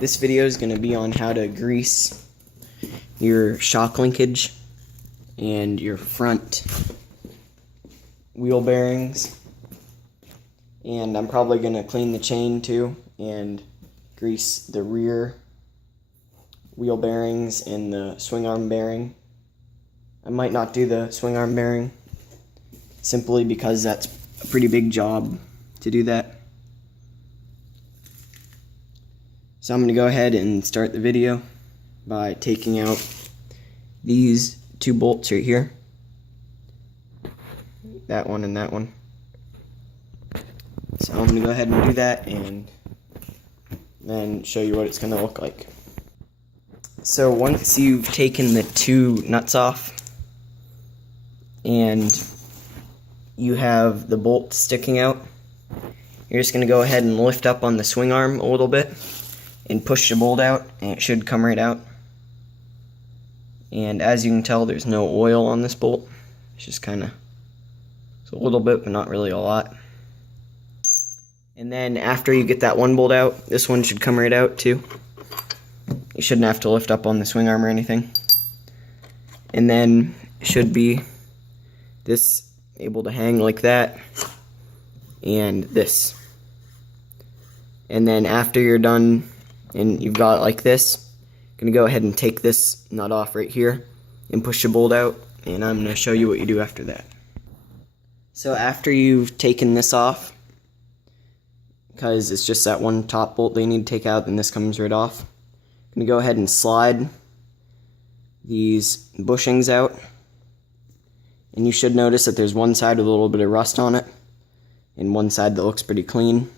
This video is going to be on how to grease your shock linkage and your front wheel bearings. And I'm probably going to clean the chain too and grease the rear wheel bearings and the swing arm bearing. I might not do the swing arm bearing simply because that's a pretty big job to do that. So I'm going to go ahead and start the video by taking out these two bolts right here. That one and that one. So I'm going to go ahead and do that and then show you what it's going to look like. So once you've taken the two nuts off and you have the bolt sticking out, you're just going to go ahead and lift up on the swing arm a little bit and push the bolt out, and it should come right out. And as you can tell, there's no oil on this bolt. It's just kind of a little bit, but not really a lot. And then after you get that one bolt out, this one should come right out too. You shouldn't have to lift up on the swing arm or anything. And then it should be this able to hang like that, and this. And then after you're done and you've got it like this, I'm going to go ahead and take this nut off right here and push the bolt out, and I'm going to show you what you do after that. So after you've taken this off, because it's just that one top bolt they need to take out, then this comes right off, I'm going to go ahead and slide these bushings out, and you should notice that there's one side with a little bit of rust on it and one side that looks pretty clean.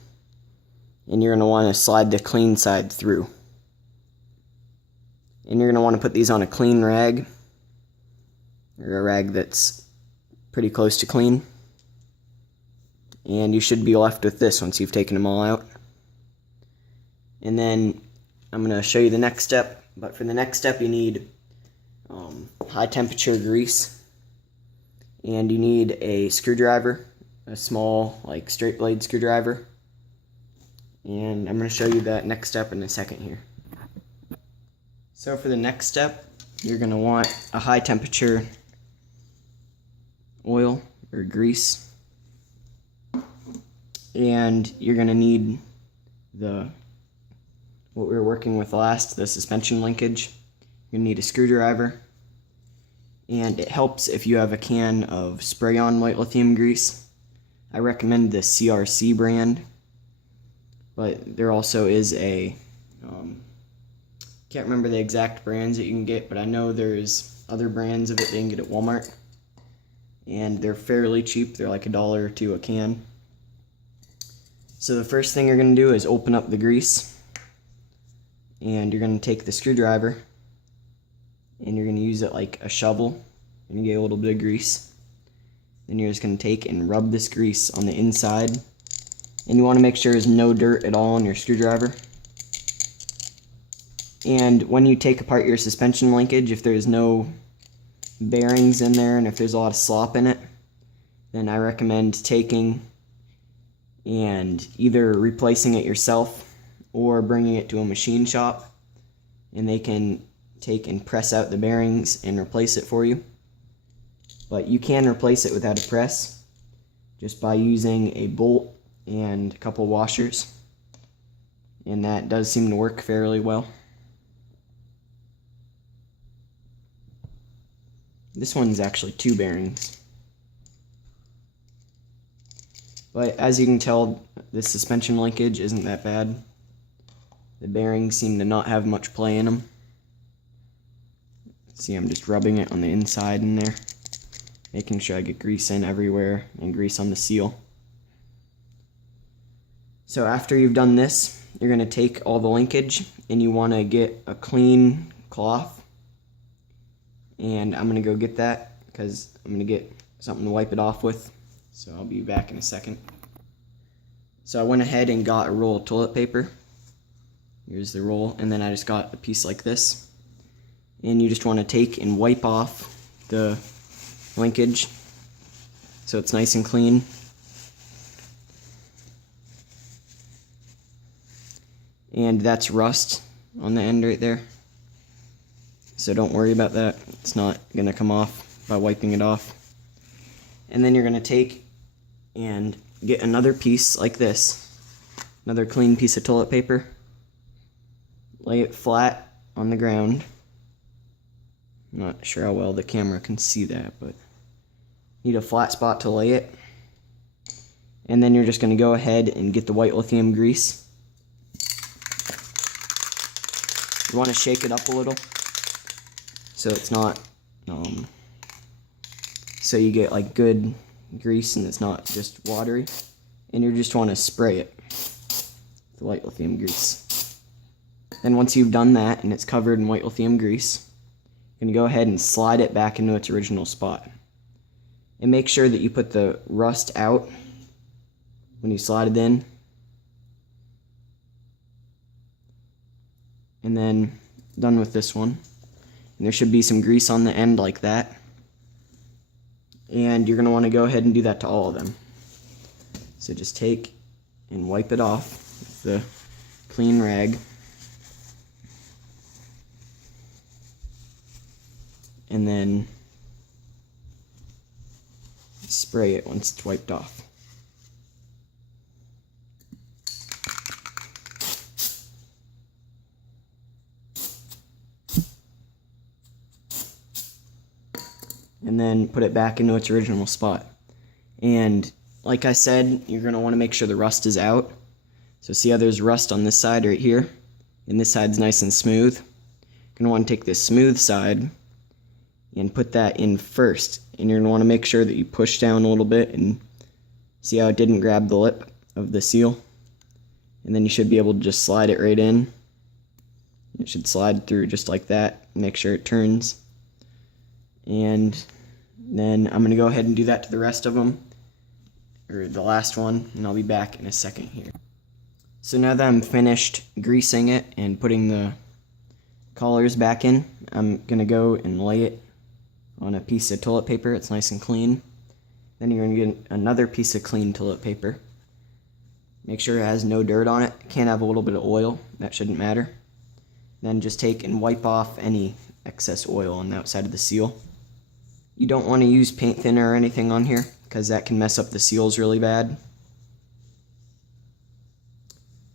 And you're going to want to slide the clean side through. And you're going to want to put these on a clean rag, or a rag that's pretty close to clean. And you should be left with this once you've taken them all out. And then I'm going to show you the next step, but for the next step you need high temperature grease, and you need a screwdriver, a small like straight blade screwdriver. And I'm going to show you that next step in a second here. So for the next step, you're going to want a high temperature oil or grease. And you're going to need what we were working with last, the suspension linkage. You're going to need a screwdriver. And it helps if you have a can of spray-on white lithium grease. I recommend the CRC brand. But there also is a, can't remember the exact brands that you can get, but I know there's other brands of it that you can get at Walmart. And they're fairly cheap, they're like $1 or $2 a can. So the first thing you're going to do is open up the grease. And you're going to take the screwdriver, and you're going to use it like a shovel, and get a little bit of grease. Then you're just going to take and rub this grease on the inside. And you want to make sure there's no dirt at all on your screwdriver. And when you take apart your suspension linkage, if there's no bearings in there and if there's a lot of slop in it, then I recommend taking and either replacing it yourself or bringing it to a machine shop, and they can take and press out the bearings and replace it for you. But you can replace it without a press just by using a bolt and a couple washers, and that does seem to work fairly well. This one's actually 2 bearings, but as you can tell, the suspension linkage isn't that bad. The bearings seem to not have much play in them. See, I'm just rubbing it on the inside in there, making sure I get grease in everywhere and grease on the seal. So after you've done this, you're going to take all the linkage, and you want to get a clean cloth. And I'm going to go get that because I'm going to get something to wipe it off with. So I'll be back in a second. So I went ahead and got a roll of toilet paper. Here's the roll, and then I just got a piece like this. And you just want to take and wipe off the linkage so it's nice and clean. And that's rust on the end right there. So don't worry about that. It's not going to come off by wiping it off. And then you're going to take and get another piece like this. Another clean piece of toilet paper. Lay it flat on the ground. I'm not sure how well the camera can see that, but need a flat spot to lay it. And then you're just going to go ahead and get the white lithium grease. You want to shake it up a little so it's not, so you get like good grease and it's not just watery. And you just want to spray it with the white lithium grease. Then once you've done that and it's covered in white lithium grease, you're going to go ahead and slide it back into its original spot. And make sure that you put the rust out when you slide it in. And then done with this one. And there should be some grease on the end like that. And you're going to want to go ahead and do that to all of them. So just take and wipe it off with the clean rag. And then spray it once it's wiped off. And then put it back into its original spot. And like I said, you're going to want to make sure the rust is out. So see how there's rust on this side right here? And this side's nice and smooth. You're going to want to take this smooth side and put that in first. And you're going to want to make sure that you push down a little bit and see how it didn't grab the lip of the seal. And then you should be able to just slide it right in. It should slide through just like that. Make sure it turns. And then I'm going to go ahead and do that to the rest of them, or the last one, and I'll be back in a second here. So now that I'm finished greasing it and putting the collars back in, I'm going to go and lay it on a piece of toilet paper. It's nice and clean. Then you're going to get another piece of clean toilet paper. Make sure it has no dirt on it. It can have a little bit of oil. That shouldn't matter. Then just take and wipe off any excess oil on the outside of the seal. You don't want to use paint thinner or anything on here because that can mess up the seals really bad.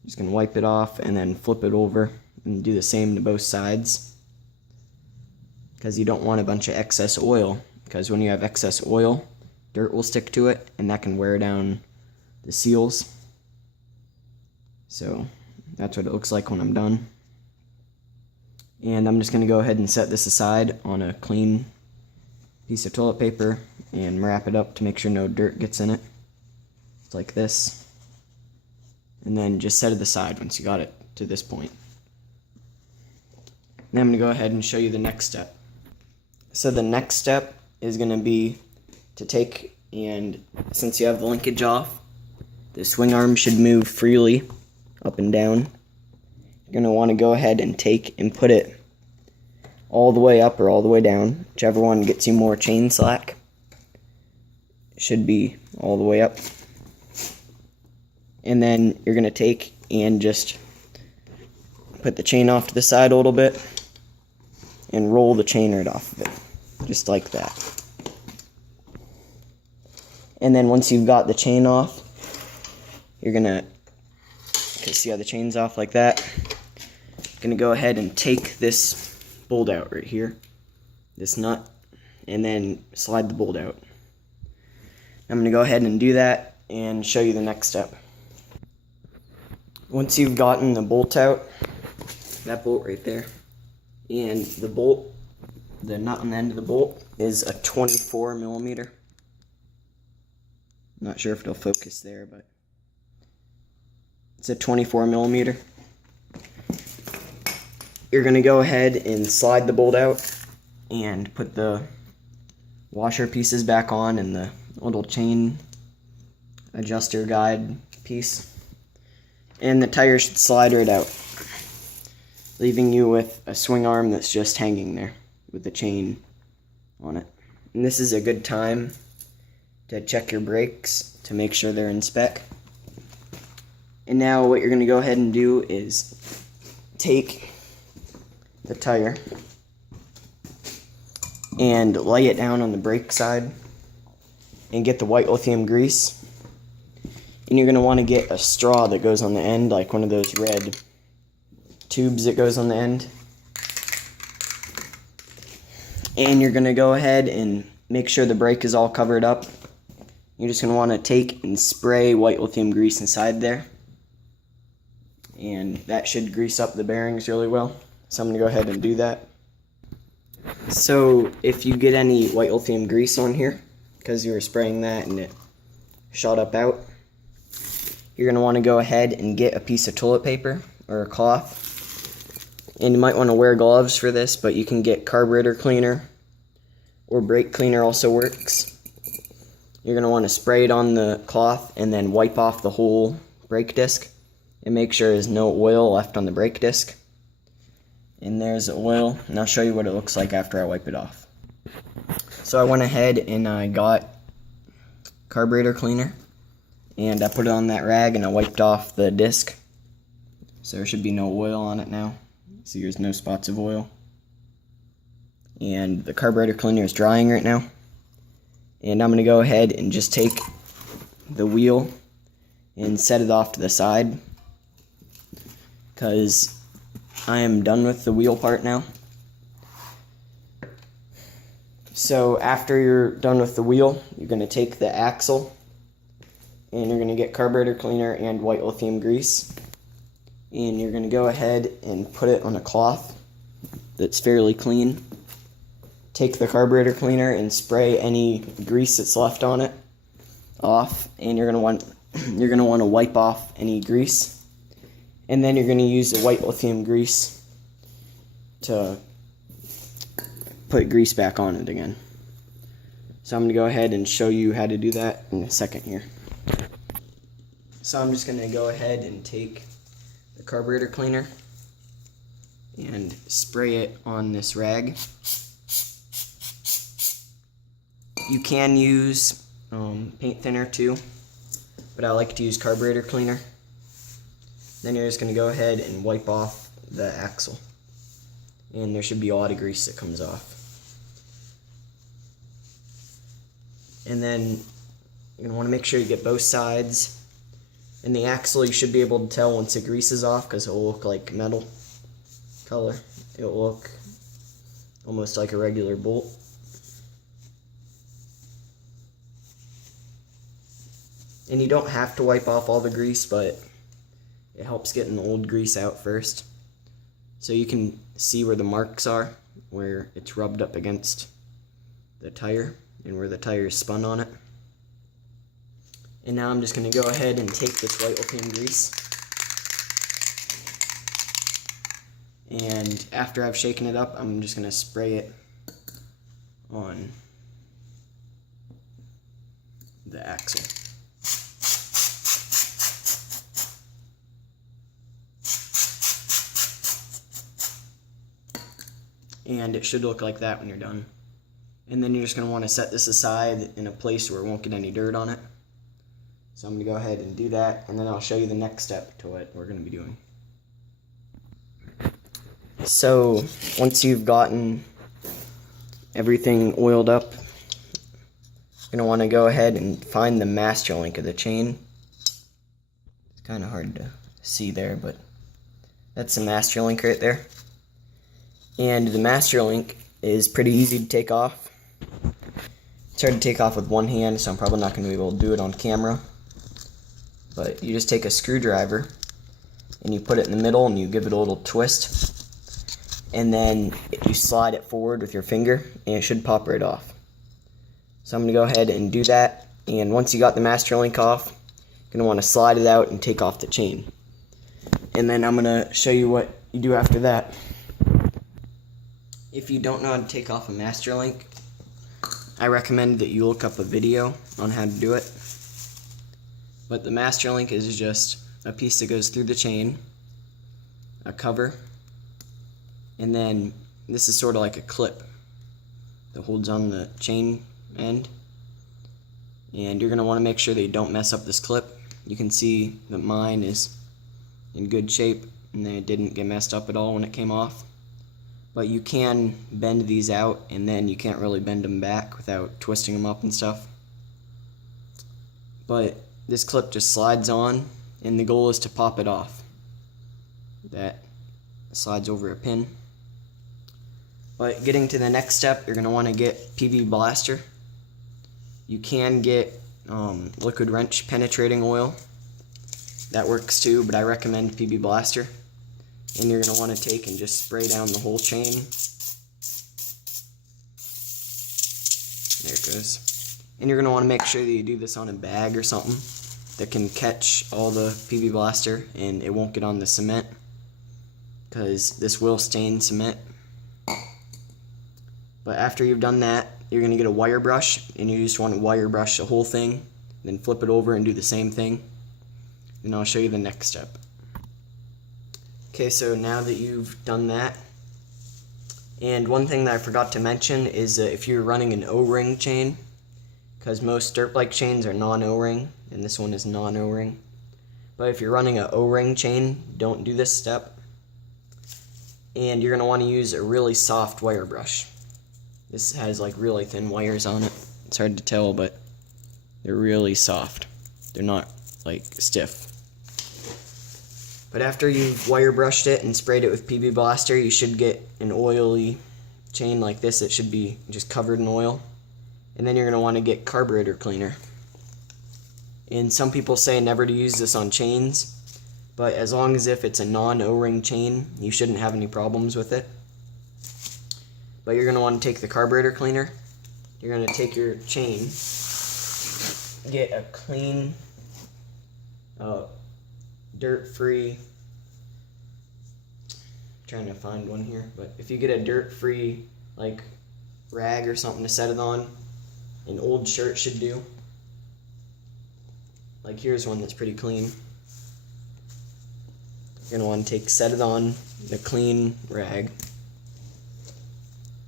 Just going to wipe it off and then flip it over and do the same to both sides, because you don't want a bunch of excess oil, because when you have excess oil, dirt will stick to it and that can wear down the seals. So that's what it looks like when I'm done. And I'm just going to go ahead and set this aside on a clean piece of toilet paper and wrap it up to make sure no dirt gets in it. It's like this. And then just set it aside once you got it to this point. Now I'm going to go ahead and show you the next step. So the next step is going to be to take, and since you have the linkage off, the swing arm should move freely up and down. You're going to want to go ahead and take and put it all the way up or all the way down, whichever one gets you more chain slack. It should be all the way up. And then you're going to take and just put the chain off to the side a little bit and roll the chain right off of it, just like that. And then once you've got the chain off, you're going to, see how the chain's off like that? You're going to go ahead and take this bolt out right here, this nut, and then slide the bolt out. I'm going to go ahead and do that and show you the next step. Once you've gotten the bolt out, that bolt right there, and the bolt, the nut on the end of the bolt is a 24 millimeter. I'm not sure if it'll focus there, but it's a 24 millimeter. You're going to go ahead and slide the bolt out and put the washer pieces back on and the little chain adjuster guide piece. And the tire should slide right out, leaving you with a swing arm that's just hanging there with the chain on it. And this is a good time to check your brakes to make sure they're in spec. And now what you're going to go ahead and do is take the tire and lay it down on the brake side and get the white lithium grease. And you're going to want to get a straw that goes on the end, like one of those red tubes that goes on the end. And you're going to go ahead and make sure the brake is all covered up. You're just going to want to take and spray white lithium grease inside there. And that should grease up the bearings really well. So I'm going to go ahead and do that. So if you get any white lithium grease on here, because you were spraying that and it shot up out, you're going to want to go ahead and get a piece of toilet paper or a cloth. And you might want to wear gloves for this, but you can get carburetor cleaner or brake cleaner also works. You're going to want to spray it on the cloth and then wipe off the whole brake disc and make sure there's no oil left on the brake disc. And there's the oil, and I'll show you what it looks like after I wipe it off. So I went ahead and I got carburetor cleaner and I put it on that rag and I wiped off the disc. So there should be no oil on it now. See, there's no spots of oil. And the carburetor cleaner is drying right now. And I'm going to go ahead and just take the wheel and set it off to the side, because I am done with the wheel part now. So after you're done with the wheel, you're going to take the axle and you're going to get carburetor cleaner and white lithium grease, and you're going to go ahead and put it on a cloth that's fairly clean. Take the carburetor cleaner and spray any grease that's left on it off, and you're going to want to wipe off any grease, and then you're going to use the white lithium grease to put grease back on it again. So I'm going to go ahead and show you how to do that in a second here. So I'm just going to go ahead and take the carburetor cleaner and spray it on this rag. You can use paint thinner too, but I like to use carburetor cleaner. Then you're just going to go ahead and wipe off the axle, and there should be a lot of grease that comes off. And then you're going to want to make sure you get both sides. And the axle, you should be able to tell once the grease is off, because it will look like metal color. It will look almost like a regular bolt. And you don't have to wipe off all the grease, but it helps getting the old grease out first. So you can see where the marks are, where it's rubbed up against the tire and where the tire is spun on it. And now I'm just going to go ahead and take this white lithium grease, and after I've shaken it up, I'm just going to spray it on the axle. And it should look like that when you're done. And then you're just going to want to set this aside in a place where it won't get any dirt on it. So I'm going to go ahead and do that, and then I'll show you the next step to what we're going to be doing. So once you've gotten everything oiled up, you're going to want to go ahead and find the master link of the chain. It's kind of hard to see there, but that's the master link right there. And the master link is pretty easy to take off. It's hard to take off with one hand, so I'm probably not going to be able to do it on camera. But you just take a screwdriver and you put it in the middle and you give it a little twist. And then you slide it forward with your finger and it should pop right off. So I'm going to go ahead and do that. And once you got the master link off, you're going to want to slide it out and take off the chain. And then I'm going to show you what you do after that. If you don't know how to take off a master link, I recommend that you look up a video on how to do it. But the master link is just a piece that goes through the chain, a cover, and then this is sort of like a clip that holds on the chain end. And you're going to want to make sure that you don't mess up this clip. You can see that mine is in good shape and it didn't get messed up at all when it came off. but you can bend these out, and then you can't really bend them back without twisting them up and stuff. But this clip just slides on, and the goal is to pop it off. That slides over a pin. But getting to the next step, you're going to want to get PB Blaster. You can get liquid wrench penetrating oil. That works too, but I recommend PB Blaster. And you're going to want to take and just spray down the whole chain. There it goes. And you're going to want to make sure that you do this on a bag or something that can catch all the PB Blaster and it won't get on the cement, because this will stain cement. But after you've done that, you're going to get a wire brush, and you just want to wire brush the whole thing, then flip it over and do the same thing. And I'll show you the next step. Okay, so now that you've done that, and one thing that I forgot to mention is if you're running an O-ring chain, because most dirt bike chains are non-O-ring, and this one is non-O-ring. But if you're running an O-ring chain, don't do this step. And you're going to want to use a really soft wire brush. This has like really thin wires on it. It's hard to tell, but they're really soft. They're not like stiff. But after you've wire brushed it and sprayed it with PB Blaster, you should get an oily chain like this. It should be just covered in oil. And then you're going to want to get carburetor cleaner. And some people say never to use this on chains, but as long as if it's a non-O-ring chain, you shouldn't have any problems with it. But you're going to want to take the carburetor cleaner. You're going to take your chain, get a clean, dirt-free, trying to find one here, but if you get a dirt-free like rag or something to set it on, an old shirt should do. Like here's one that's pretty clean. You're going to want to set it on the clean rag,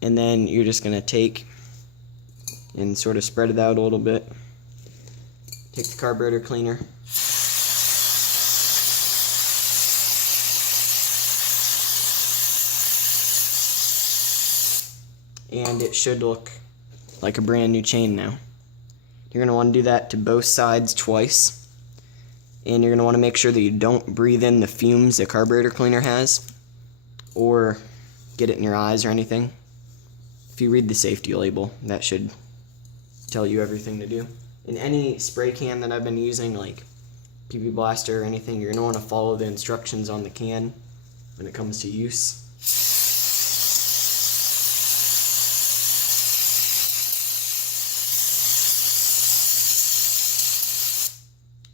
and then you're just going to take and sort of spread it out a little bit. Take the carburetor cleaner, and it should look like a brand new chain now. You're going to want to do that to both sides twice, and you're going to want to make sure that you don't breathe in the fumes the carburetor cleaner has or get it in your eyes or anything. If you read the safety label, that should tell you everything to do. In any spray can that I've been using, like PB Blaster or anything, you're going to want to follow the instructions on the can when it comes to use.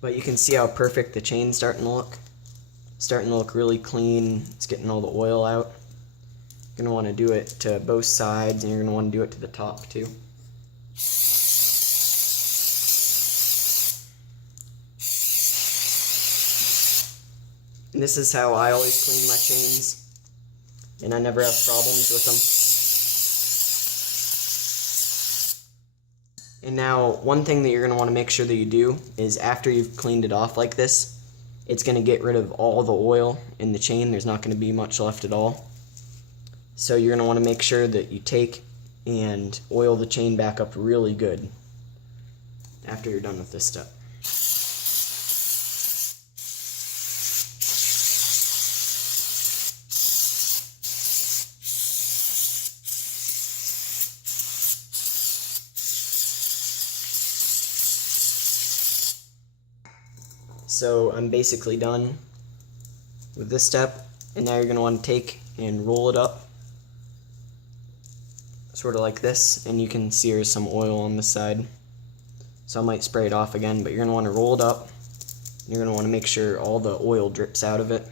But you can see how perfect the chain's starting to look. Starting to look really clean. It's getting all the oil out. You're going to want to do it to both sides, and you're going to want to do it to the top too. And this is how I always clean my chains, and I never have problems with them. And now, one thing that you're going to want to make sure that you do is after you've cleaned it off like this, it's going to get rid of all the oil in the chain. There's not going to be much left at all. So you're going to want to make sure that you take and oil the chain back up really good after you're done with this step. So I'm basically done with this step, and now you're going to want to take and roll it up, sort of like this, and you can see there's some oil on this side, so I might spray it off again, but you're going to want to roll it up. You're going to want to make sure all the oil drips out of it.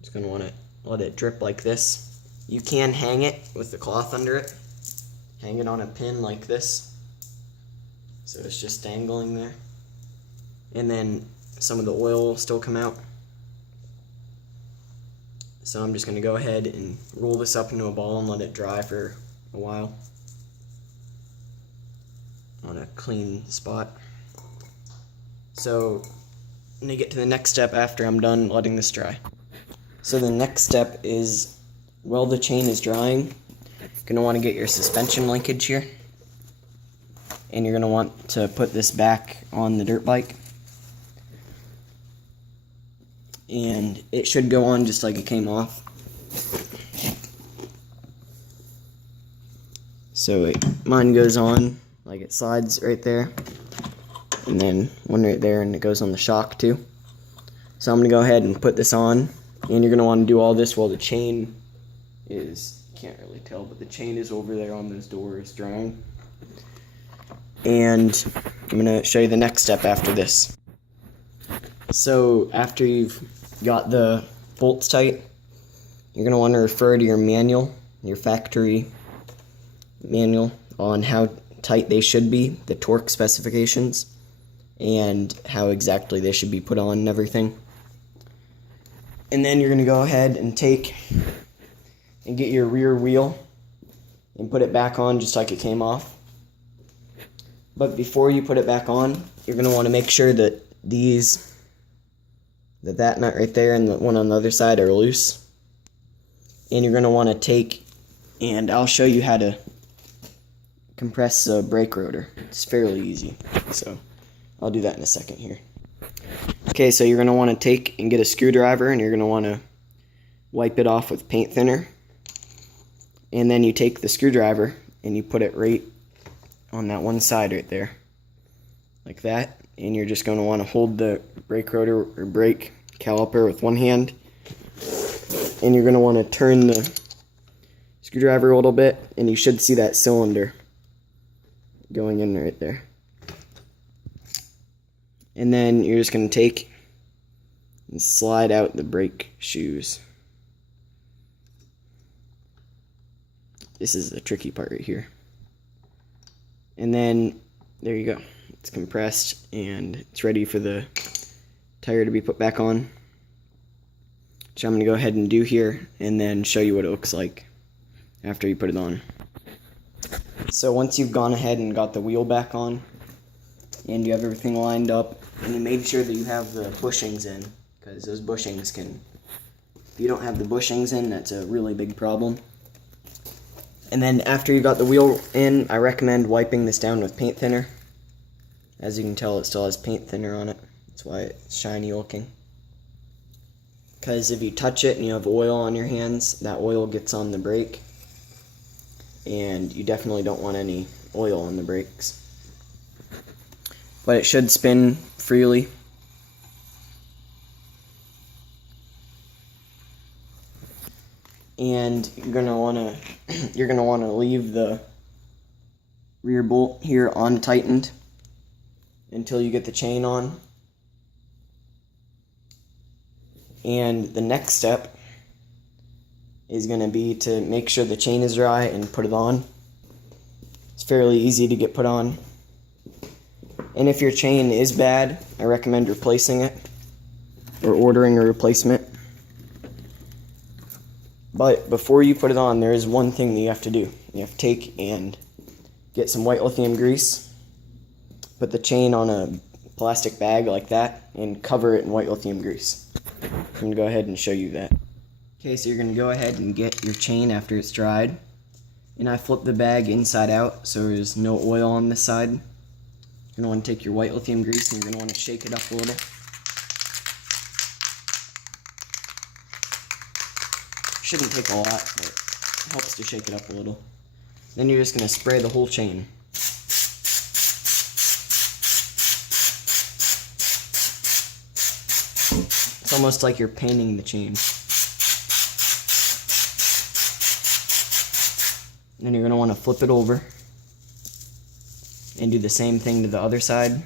Just going to want to let it drip like this. You can hang it with the cloth under it. Hang it on a pin like this, so it's just dangling there. And then some of the oil will still come out. So I'm just going to go ahead and roll this up into a ball and let it dry for a while on a clean spot. So I'm going to get to the next step after I'm done letting this dry. So the next step is while the chain is drying, you're going to want to get your suspension linkage here. And you're going to want to put this back on the dirt bike. And it should go on just like it came off. So mine goes on, like it slides right there. And then one right there, and it goes on the shock too. So I'm going to go ahead and put this on. And you're going to want to do all this while the chain is, can't really tell, but the chain is over there on those doors drying. And I'm going to show you the next step after this. So after you've got the bolts tight, you're going to want to refer to your manual, your factory manual, on how tight they should be, the torque specifications, and how exactly they should be put on and everything. And then you're going to go ahead and take and get your rear wheel and put it back on just like it came off. But before you put it back on, you're going to want to make sure that that nut right there and the one on the other side are loose. And you're going to want to take, and I'll show you how to compress a brake rotor. It's fairly easy, so I'll do that in a second here. Okay, so you're going to want to take and get a screwdriver, and you're going to want to wipe it off with paint thinner. And then you take the screwdriver and you put it right on that one side right there, like that. And you're just going to want to hold the brake rotor or brake caliper with one hand, and you're going to want to turn the screwdriver a little bit, and you should see that cylinder going in right there. And then you're just going to take and slide out the brake shoes. This is the tricky part right here. And then there you go. It's compressed and it's ready for the tire to be put back on. Which I'm going to go ahead and do here and then show you what it looks like after you put it on. So once you've gone ahead and got the wheel back on and you have everything lined up and you made sure that you have the bushings in, because those bushings can, if you don't have the bushings in, that's a really big problem. And then after you got the wheel in, I recommend wiping this down with paint thinner. As you can tell, it still has paint thinner on it. That's why it's shiny looking. Because if you touch it and you have oil on your hands, that oil gets on the brake. And you definitely don't want any oil on the brakes. But it should spin freely. And you're gonna wanna leave the rear bolt here untightened until you get the chain on. And the next step is gonna be to make sure the chain is dry and put it on. It's fairly easy to get put on. And if your chain is bad, I recommend replacing it or ordering a replacement. But before you put it on, there is one thing that you have to do. You have to take and get some white lithium grease, put the chain on a plastic bag like that, and cover it in white lithium grease. I'm going to go ahead and show you that. Okay, so you're going to go ahead and get your chain after it's dried. And I flipped the bag inside out so there's no oil on this side. You're going to want to take your white lithium grease and you're going to want to shake it up a little. Shouldn't take a lot, but it helps to shake it up a little. Then you're just going to spray the whole chain. It's almost like you're painting the chain. Then you're going to want to flip it over and do the same thing to the other side.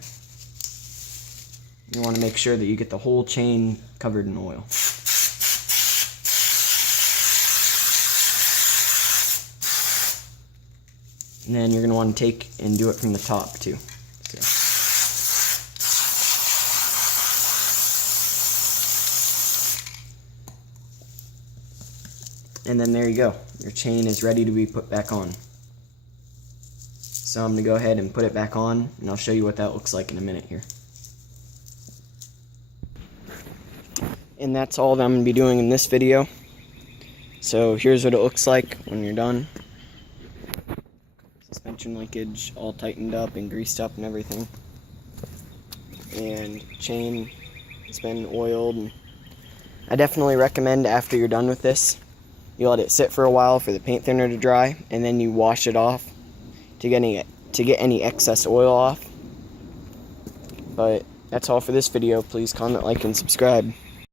You want to make sure that you get the whole chain covered in oil. And then you're going to want to take and do it from the top too. And then there you go. Your chain is ready to be put back on. So I'm going to go ahead and put it back on, and I'll show you what that looks like in a minute here. And that's all that I'm going to be doing in this video. So here's what it looks like when you're done. Suspension linkage all tightened up and greased up and everything. And chain has been oiled. And I definitely recommend after you're done with this, you let it sit for a while for the paint thinner to dry, and then you wash it off to get any excess oil off. But that's all for this video. Please comment, like, and subscribe.